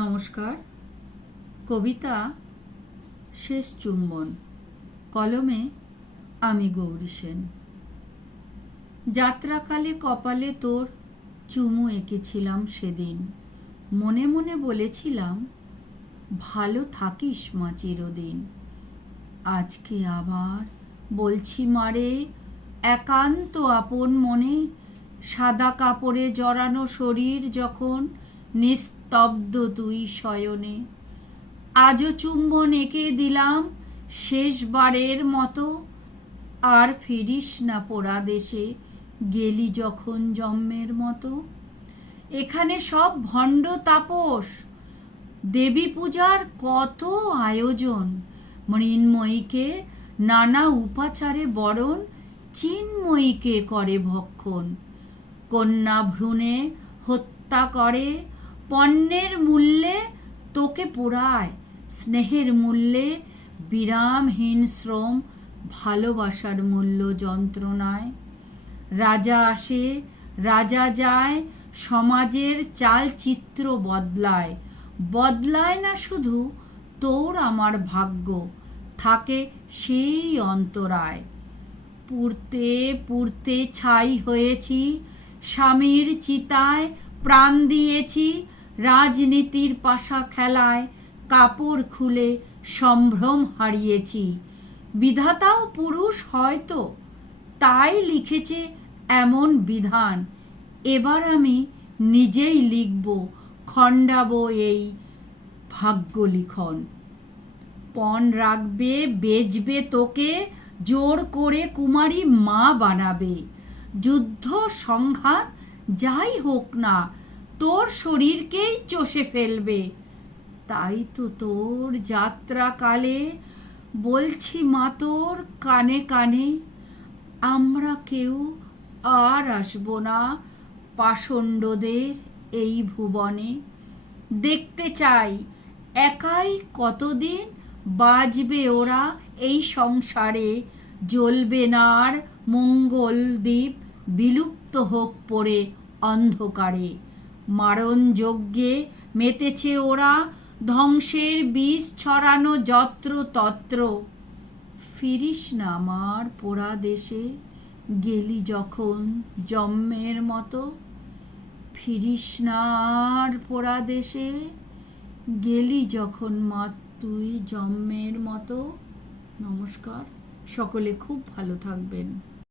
নমস্কার। কবিতা শেষ চুম্বন, কলমে আমি গৌরী সেন। যাত্রাকালে কপালে তোর চুমু এঁকেছিলাম সেদিন, মনে মনে বলেছিলাম ভালো থাকিস মা চিরদিন। আজকে আবার বলছি মারে, একান্ত আপন মনে, সাদা কাপড়ে জড়ানো শরীর যখন নিস্তব্ধ তুই শয়নে। আজও চুম্বন এঁকে দিলাম শেষবারের মতো, আর ফিরিস না পোড়া দেশে, গেলি যখন জন্মের মতো। এখানে সব ভণ্ড তাপস, দেবী পূজার কত আয়োজন, মৃন্ময়ীকে নানা উপাচারে বরণ, চিন্ময়ীকে করে ভক্ষণ। কন্যা ভ্রূণে হত্যা করে, পণ্যের মূল্যে তোকে পোড়ায়, স্নেহের মূল্যে বিরামহীন শ্রম, ভালোবাসার মূল্য যন্ত্রণায়। রাজা আসে রাজা যায়, সমাজের চালচিত্র বদলায়, বদলায় না শুধু তোর আমার ভাগ্য, থাকে সেই অন্তরায়। পুড়তে পুড়তে ছাই হয়েছি, স্বামীর চিতায় প্রাণ দিয়েছি, রাজনীতির পাশা খেলায় কাপড় খুলে সম্ভ্রম হারিয়েছি। বিধাতাও পুরুষ হয়তো, তাই লিখেছে এমন বিধান। এবার আমি নিজেই লিখব, খণ্ডাবো এই ভাগ্য লিখন। পণ রাখবে, বেচবে তোকে, জোর করে কুমারী মা বানাবে। যুদ্ধ সংঘাত যাই হোক না, তোর শরীরকেই চষে ফেলবে। তাই তো তোর যাত্রাকালে বলছি মা তোর কানে কানে, আমরা কেউ আর আসবো না পাষণ্ডদের এই ভুবনে। দেখতে চাই একাই কতদিন বাজবে ওরা এই সংসারে, জ্বলবে না আর মঙ্গলদ্বীপ, বিলুপ্ত হোক পড়ে অন্ধকারে। মারণ যজ্ঞে মেতেছে ওরা, ধ্বংসের বিষ ছড়ানো যত্র তত্র। ফিরিস না আমার পোড়া দেশে, গেলি যখন জন্মের মতো। ফিরিস না আর পোড়া দেশে, গেলি যখন মা তুই জন্মের মতো। নমস্কার, সকলে খুব ভালো থাকবেন।